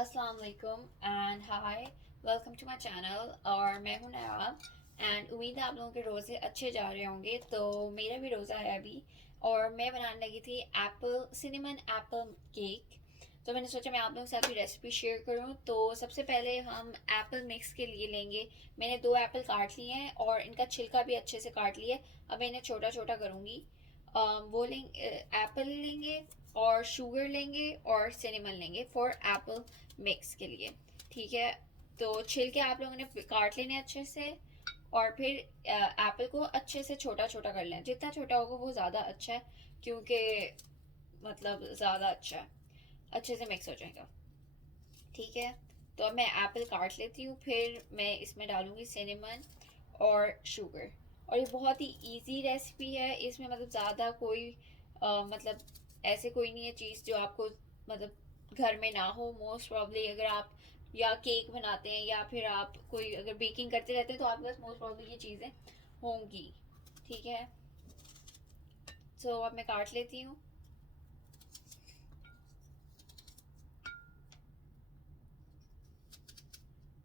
अस्सलाम वालेकुम and hi, welcome to my channel. और मैं हूं नायाब एंड उम्मीद है आप लोगों के रोज़े अच्छे जा रहे होंगे। तो मेरा भी रोज़ा है अभी, और मैं बनाने लगी थी सिनेमन एप्पल केक। तो मैंने सोचा मैं आप लोगों के साथ भी रेसिपी शेयर करूं। तो सबसे पहले हम एप्पल मिक्स के लिए लेंगे। मैंने 2 एप्पल काट लिए हैं और इनका छिलका भी अच्छे से काट लिया है। अब मैं इन्हें छोटा छोटा करूँगी। वो लेंगे, एप्पल लेंगे और शुगर लेंगे और सिनेमन लेंगे फॉर एप्पल मिक्स के लिए। ठीक है, तो छिलके आप लोगों ने काट लेने अच्छे से, और फिर एप्पल को अच्छे से छोटा छोटा कर लें। जितना छोटा होगा वो ज़्यादा अच्छा है, क्योंकि मतलब ज़्यादा अच्छा है, अच्छे से मिक्स हो जाएगा। ठीक है, तो अब मैं एप्पल काट लेती हूँ, फिर मैं इसमें डालूंगी सिनेमन और शुगर। और ये बहुत ही इजी रेसिपी है। इसमें मतलब ज़्यादा कोई मतलब ऐसे कोई नहीं है चीज़ जो आपको मतलब घर में ना हो। मोस्ट प्रॉब्ली अगर आप या केक बनाते हैं या फिर आप कोई अगर बेकिंग करते रहते हैं तो आपके पास मोस्ट प्रॉब्ली ये चीज़ें होंगी। ठीक है, तो अब मैं काट लेती हूँ।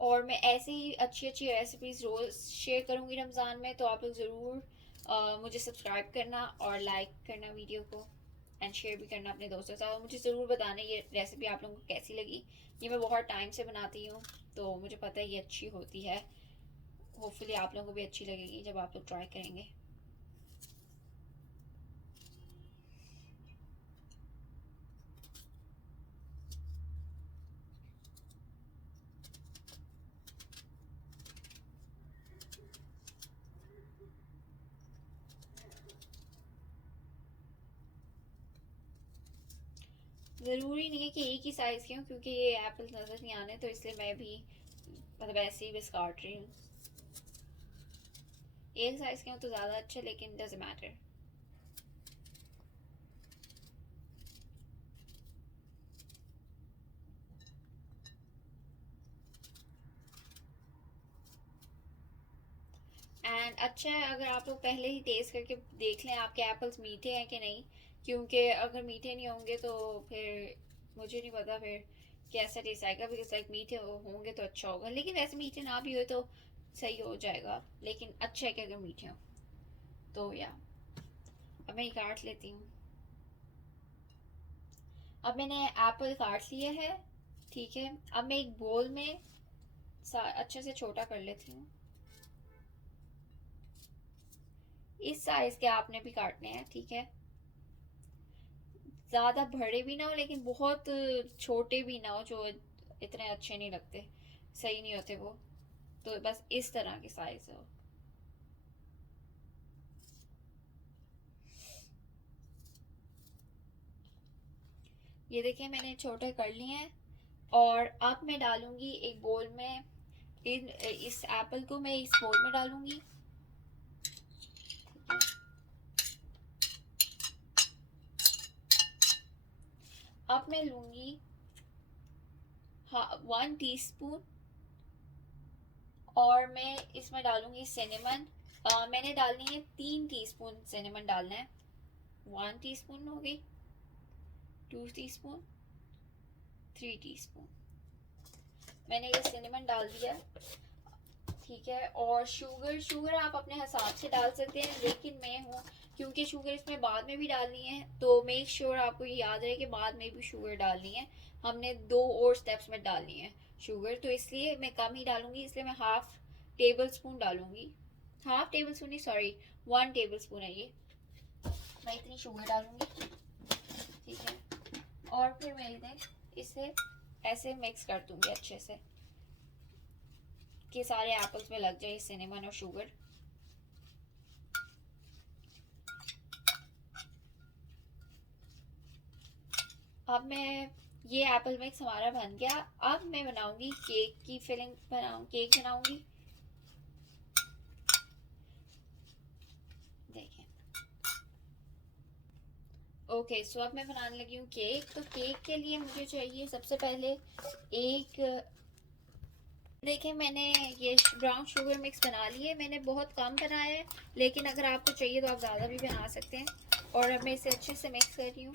और मैं ऐसे ही अच्छी अच्छी रेसिपीज़ रोज़ शेयर करूँगी रमज़ान में। तो आप लोग ज़रूर मुझे सब्सक्राइब करना और लाइक करना वीडियो को, एंड शेयर भी करना अपने दोस्तों के साथ। और मुझे ज़रूर बताना ये रेसिपी आप लोगों को कैसी लगी। ये मैं बहुत टाइम से बनाती हूँ, तो मुझे पता है ये अच्छी होती है। होपफुली आप लोगों को भी अच्छी लगेगी जब आप लोग ट्राई करेंगे। ज़रूरी नहीं है कि एक ही साइज़ के हों, क्योंकि ये एप्पल नज़र नहीं आने, तो इसलिए मैं भी मतलब ऐसे ही बस काट रही हूँ। एक साइज़ के हों तो ज़्यादा अच्छा, लेकिन डजेंट मैटर। एंड अच्छा है अगर आप लोग पहले ही टेस्ट करके देख लें आपके एप्पल्स मीठे हैं कि नहीं। क्योंकि अगर मीठे नहीं होंगे तो फिर मुझे नहीं पता फिर कैसा टेस्ट आएगा। बिकॉज लाइक मीठे होंगे तो अच्छा होगा, लेकिन वैसे मीठे ना भी हो तो सही हो जाएगा। लेकिन अच्छा है कि अगर मीठे हो तो। या अब मैं ये काट लेती हूँ। अब मैंने एप्पल काट लिए है। ठीक है, अब मैं एक बोल में अच्छे से छोटा कर लेती हूँ। इस साइज के आपने भी काटने हैं। ठीक है, ज़्यादा बड़े भी ना हो लेकिन बहुत छोटे भी ना हो जो इतने अच्छे नहीं लगते, सही नहीं होते वो। तो बस इस तरह के साइज हो। ये देखिए मैंने छोटे कर लिए हैं। और अब मैं डालूंगी एक बोल में इस एप्पल को मैं इस बोल में डालूंगी। ठीक है, अब मैं लूंगी 1 टीस्पून, और मैं इसमें डालूंगी सिनेमन। मैंने डालनी है 3 टीस्पून सिनेमन डालना है। 1 टीस्पून हो गई, 2 टीस्पून, 3 टीस्पून मैंने ये सिनेमन डाल दिया। ठीक है, और शुगर शुगर आप अपने हिसाब से डाल सकते हैं, लेकिन मैं हूँ क्योंकि शुगर इसमें बाद में भी डालनी है, तो मेक श्योर आपको ये याद रहे कि बाद में भी शुगर डालनी है। हमने 2 और स्टेप्स में डालनी है शुगर, तो इसलिए मैं कम ही डालूंगी। इसलिए मैं हाफ टेबल स्पून डालूंगी। हाफ टेबल स्पून नहीं, सॉरी, 1 टेबल स्पून है ये। मैं इतनी शुगर डालूंगी। ठीक है, और फिर मैं इसे ऐसे मिक्स कर दूंगी अच्छे से कि सारे एप्पल्स में लग जाए सिनेमन और शुगर। अब मैं ये एप्पल मिक्स हमारा बन गया। अब मैं बनाऊंगी केक की फिलिंग, केक बनाऊंगी। देखिए, ओके, सो अब मैं बनाने लगी हूँ केक। तो केक के लिए मुझे चाहिए सबसे पहले एक, देखिए मैंने ये ब्राउन शुगर मिक्स बना ली है। मैंने बहुत कम बनाया है, लेकिन अगर आपको चाहिए तो आप ज़्यादा भी बना सकते हैं। और अब मैं इसे अच्छे से मिक्स कर रही हूँ।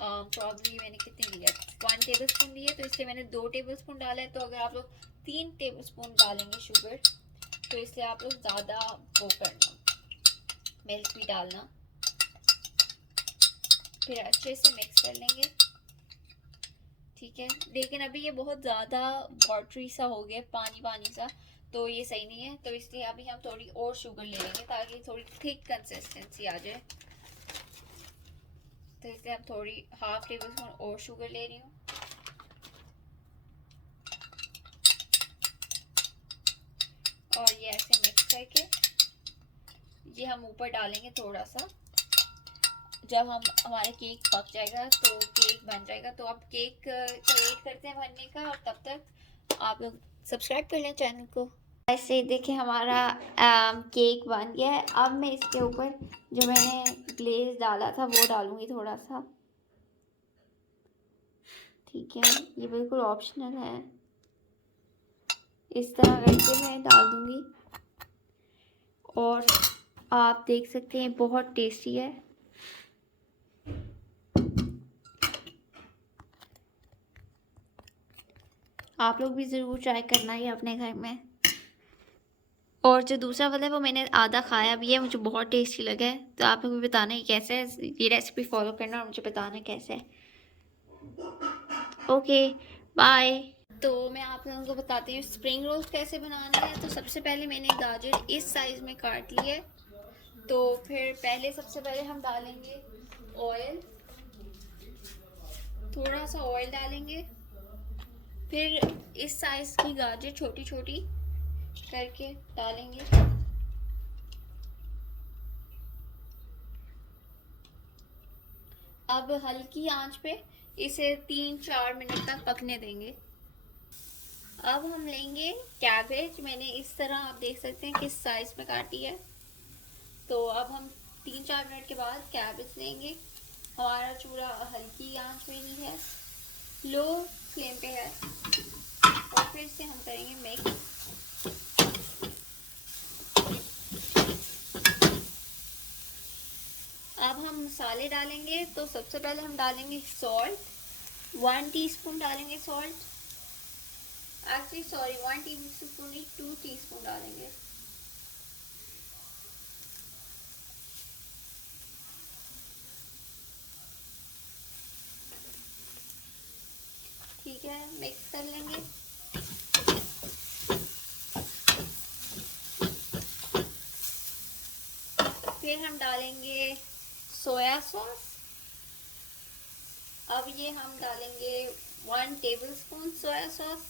प्रॉब्ली मैंने कितने लिया, 1 टेबल स्पून लिए, तो इसलिए मैंने 2 टेबल स्पून डाला है। तो अगर आप लोग 3 टेबल स्पून डालेंगे शुगर, तो इसलिए आप लोग ज़्यादा वो करना, मिल्क भी डालना। फिर अच्छे से मिक्स कर लेंगे, ठीक है। लेकिन अभी ये बहुत ज़्यादा वाटरी सा हो गया, पानी पानी सा, तो ये सही नहीं है। तो इसलिए अभी हम थोड़ी और शुगर ले लेंगे ताकि थोड़ी थिक कंसिस्टेंसी आ जाए। तो इसलिए अब थोड़ी ½ टेबल स्पून और शुगर ले रही हूँ। और ये ऐसे मिक्स करके ये हम ऊपर डालेंगे थोड़ा सा। जब हमारा केक पक जाएगा तो केक बन जाएगा। तो अब केक का वेट करते हैं बनने का, और तब तक आप लोग सब्सक्राइब कर लें चैनल को। ऐसे देखिए हमारा केक बन गया है। अब मैं इसके ऊपर जो मैंने ग्लेज डाला था वो डालूंगी थोड़ा सा, ठीक है। ये बिल्कुल ऑप्शनल है, इस तरह करके मैं डाल दूंगी। और आप देख सकते हैं बहुत टेस्टी है। आप लोग भी ज़रूर ट्राई करना ये अपने घर में। और जो दूसरा वाला है वो मैंने आधा खाया भी है, मुझे बहुत टेस्टी लगा है। तो आप लोग भी बताना है कैसे है, ये रेसिपी फॉलो करना और मुझे बताना कैसे है। Okay bye. तो मैं आप लोगों को बताती हूँ स्प्रिंग रोल्स कैसे बनाना है। तो सबसे पहले मैंने गाजर इस साइज़ में काट ली है। तो फिर पहले सबसे पहले हम डालेंगे ऑयल, थोड़ा सा ऑयल डालेंगे। फिर इस साइज़ की गाजर छोटी छोटी करके डालेंगे। अब हल्की आंच पे इसे 3-4 मिनट तक पकने देंगे। अब हम लेंगे कैबेज, मैंने इस तरह आप देख सकते हैं किस साइज़ में काटी है। तो अब हम 3-4 मिनट के बाद कैबेज लेंगे। हमारा चूल्हा हल्की आंच में ही है, लो फ्लेम पे है। और फिर से हम करेंगे मिक्स। अब हम मसाले डालेंगे। तो सबसे पहले हम डालेंगे सॉल्ट, 1 टीस्पून डालेंगे सॉल्ट। एक्चुअली सॉरी 1 टीस्पून नहीं, 2 टीस्पून डालेंगे। ठीक है, मिक्स कर लेंगे। फिर हम डालेंगे सोया सॉस। अब ये हम डालेंगे 1 टेबलस्पून सोया सॉस।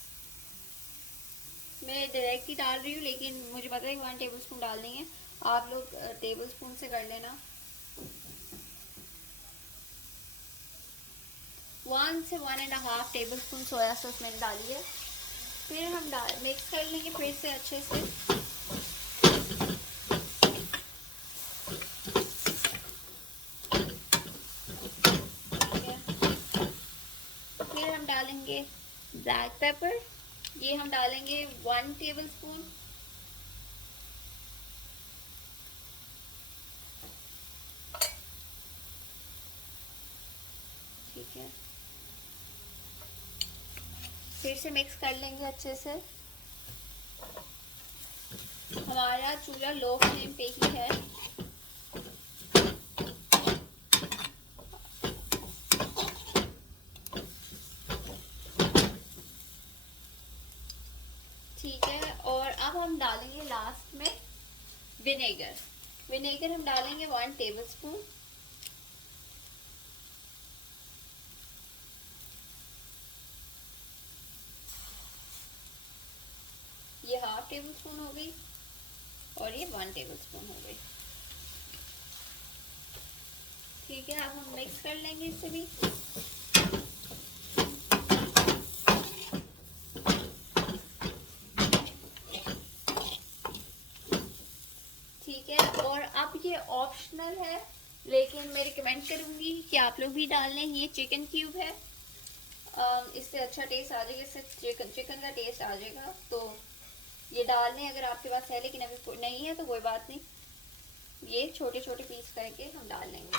मैं डायरेक्ट ही डाल रही हूँ, लेकिन मुझे पता है कि 1 टेबलस्पून डालनी है। आप लोग टेबलस्पून से कर लेना। 1 से 1.5 टेबलस्पून सोया सॉस मैंने डाली है। फिर हम मिक्स कर लेंगे फिर से अच्छे से। फिर हम डालेंगे ब्लैक पेपर, ये हम डालेंगे 1 टेबलस्पून। ठीक है, फिर से मिक्स कर लेंगे अच्छे से। हमारा चूल्हा लो फ्लेम पे ही है। ठीक है, और अब हम डालेंगे लास्ट में विनेगर। विनेगर हम डालेंगे 1 टेबलस्पून। ये ½ टेबलस्पून हो गई और ये 1 टेबलस्पून हो गई। ठीक है, अब हम मिक्स कर लेंगे इसे भी। ठीक है, और अब ये ऑप्शनल है, लेकिन मैं रिकमेंड करूंगी कि आप लोग भी डाल लें। ये चिकन क्यूब है, इससे अच्छा टेस्ट आ जाएगा, इससे चिकन का टेस्ट आ जाएगा। तो ये डाल लें अगर आपके पास है, लेकिन अभी नहीं है तो कोई बात नहीं, ये छोटे छोटे पीस करके हम डाल लेंगे।